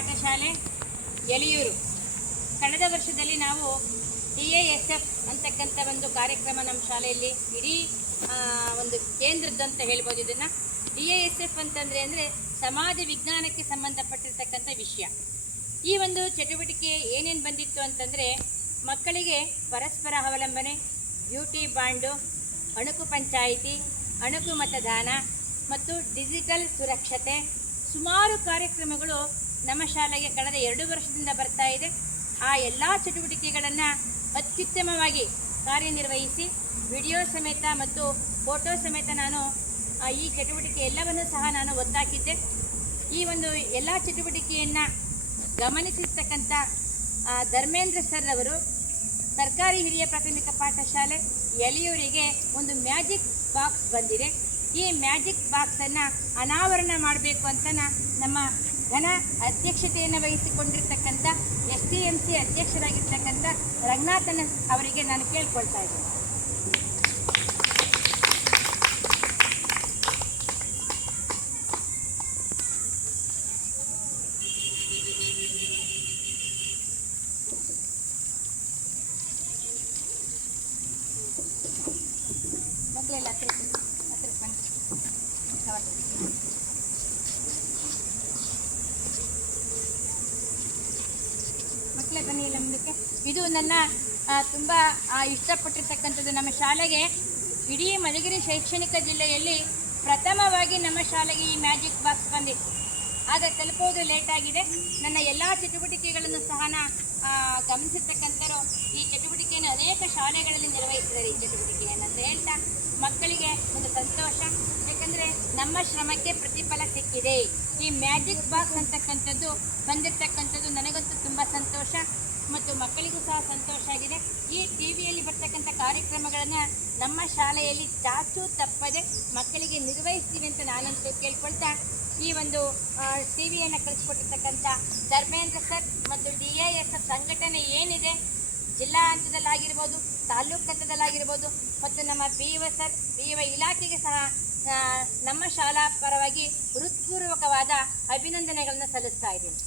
ಪಾಠಶಾಲೆ ಎಲಿಯೂರು. ಕಳೆದ ವರ್ಷದಲ್ಲಿ ನಾವು DISF ಅಂತಕ್ಕಂಥ ಒಂದು ಕಾರ್ಯಕ್ರಮ ನಮ್ಮ ಶಾಲೆಯಲ್ಲಿ ಇಡೀ ಒಂದು ಕೇಂದ್ರದಂತ ಹೇಳ್ಬೋದು. ಇದನ್ನು DISF ಅಂತಂದರೆ ಸಮಾಜ ವಿಜ್ಞಾನಕ್ಕೆ ಸಂಬಂಧಪಟ್ಟಿರ್ತಕ್ಕಂಥ ವಿಷಯ. ಈ ಒಂದು ಚಟುವಟಿಕೆ ಏನೇನು ಬಂದಿತ್ತು ಅಂತಂದರೆ, ಮಕ್ಕಳಿಗೆ ಪರಸ್ಪರ ಅವಲಂಬನೆ, ಬ್ಯೂಟಿ ಬಾಂಡು, ಅಣುಕು ಪಂಚಾಯಿತಿ, ಅಣುಕು ಮತದಾನ ಮತ್ತು ಡಿಜಿಟಲ್ ಸುರಕ್ಷತೆ, ಸುಮಾರು ಕಾರ್ಯಕ್ರಮಗಳು ನಮ್ಮ ಶಾಲೆಗೆ ಕಳೆದ 2 ವರ್ಷದಿಂದ ಬರ್ತಾ ಇದೆ. ಆ ಎಲ್ಲ ಚಟುವಟಿಕೆಗಳನ್ನು ಅತ್ಯುತ್ತಮವಾಗಿ ಕಾರ್ಯನಿರ್ವಹಿಸಿ ವಿಡಿಯೋ ಸಮೇತ ಮತ್ತು ಫೋಟೋ ಸಮೇತ ನಾನು ಈ ಚಟುವಟಿಕೆ ಎಲ್ಲವನ್ನೂ ಸಹ ನಾನು ಒತ್ತಾಕಿದ್ದೆ. ಈ ಒಂದು ಎಲ್ಲ ಚಟುವಟಿಕೆಯನ್ನು ಗಮನಿಸಿರ್ತಕ್ಕಂಥ ಧರ್ಮೇಂದ್ರ ಸರ್ ಅವರು ಸರ್ಕಾರಿ ಹಿರಿಯ ಪ್ರಾಥಮಿಕ ಪಾಠಶಾಲೆ ಎಲಿಯೂರಿಗೆ ಒಂದು ಮ್ಯಾಜಿಕ್ ಬಾಕ್ಸ್ ಬಂದಿದೆ. ಈ ಮ್ಯಾಜಿಕ್ ಬಾಕ್ಸನ್ನು ಅನಾವರಣ ಮಾಡಬೇಕು ಅಂತ ನಮ್ಮ ಘನ ಅಧ್ಯಕ್ಷತೆಯನ್ನು ವಹಿಸಿಕೊಂಡಿರ್ತಕ್ಕಂಥ STMC ಅಧ್ಯಕ್ಷರಾಗಿರ್ತಕ್ಕಂಥ ರಂಗನಾಥನ್ ಅವರಿಗೆ ನಾನು ಕೇಳ್ಕೊಳ್ತಾ ಇದ್ದೀನಿ. ಮಕ್ಕಳೆಲ್ಲ ಹತ್ರ ಬನ್ನಿ. ಮಕ್ಕಳೇ ಬನ್ನಿ ಇಲ್ಲ ಮುಂದಕ್ಕೆ. ಇದು ನನ್ನ ತುಂಬ ಇಷ್ಟಪಟ್ಟಿರ್ತಕ್ಕಂಥದ್ದು. ನಮ್ಮ ಶಾಲೆಗೆ ಇಡೀ ಮಧುಗಿರಿ ಶೈಕ್ಷಣಿಕ ಜಿಲ್ಲೆಯಲ್ಲಿ ಪ್ರಥಮವಾಗಿ ನಮ್ಮ ಶಾಲೆಗೆ ಈ ಮ್ಯಾಜಿಕ್ ಬಾಕ್ಸ್ ಬಂದಿತ್ತು. ಆದರೆ ತಲುಪುವುದು ಲೇಟಾಗಿದೆ. ನನ್ನ ಎಲ್ಲ ಚಟುವಟಿಕೆಗಳನ್ನು ಸಹ ಗಮನಿಸಿರ್ತಕ್ಕಂಥರು ಈ ಚಟುವಟಿಕೆಯನ್ನು ಅನೇಕ ಶಾಲೆಗಳಲ್ಲಿ ನಿರ್ವಹಿಸಿದ್ದಾರೆ. ಈ ಚಟುವಟಿಕೆಯನ್ನು ಅಂತ ಹೇಳ್ತಾ ಮಕ್ಕಳಿಗೆ ಒಂದು ಸಂತೋಷ, ಯಾಕಂದರೆ ನಮ್ಮ ಶ್ರಮಕ್ಕೆ ಪ್ರತಿಫಲ ಸಿಕ್ಕಿದೆ. ಈ ಮ್ಯಾಜಿಕ್ ಬಾಕ್ಸ್ ಅಂತಕ್ಕಂಥದ್ದು ಬಂದಿರತಕ್ಕಂಥದ್ದು ನನಗಂತೂ ತುಂಬ ಸಂತೋಷ ಮತ್ತು ಮಕ್ಕಳಿಗೂ ಸಹ ಸಂತೋಷ ಆಗಿದೆ. ಈ TVಯಲ್ಲಿ ಬರ್ತಕ್ಕಂಥ ಕಾರ್ಯಕ್ರಮಗಳನ್ನು ನಮ್ಮ ಶಾಲೆಯಲ್ಲಿ ಚಾಚು ತಪ್ಪದೆ ಮಕ್ಕಳಿಗೆ ನಿರ್ವಹಿಸ್ತೀವಿ ಅಂತ ನಾನಂತೂ ಕೇಳ್ಕೊಳ್ತಾ, ಈ ಒಂದು TVಯನ್ನು ಕಳಿಸ್ಕೊಟ್ಟಿರ್ತಕ್ಕಂಥ ಧರ್ಮೇಂದ್ರ ಸರ್ ಮತ್ತು DISF ಸಂಘಟನೆ ಏನಿದೆ, ಜಿಲ್ಲಾ ಹಂತದಲ್ಲಾಗಿರ್ಬೋದು, ತಾಲೂಕು ಹಂತದಲ್ಲಾಗಿರ್ಬೋದು ಮತ್ತು ನಮ್ಮ BIO ಸರ್, BIO ಇಲಾಖೆಗೆ ಸಹ ನಮ್ಮ ಶಾಲಾ ಪರವಾಗಿ ಹೃತ್ಪೂರ್ವಕವಾದ ಅಭಿನಂದನೆಗಳನ್ನು ಸಲ್ಲಿಸ್ತಾ ಇದ್ದೀನಿ.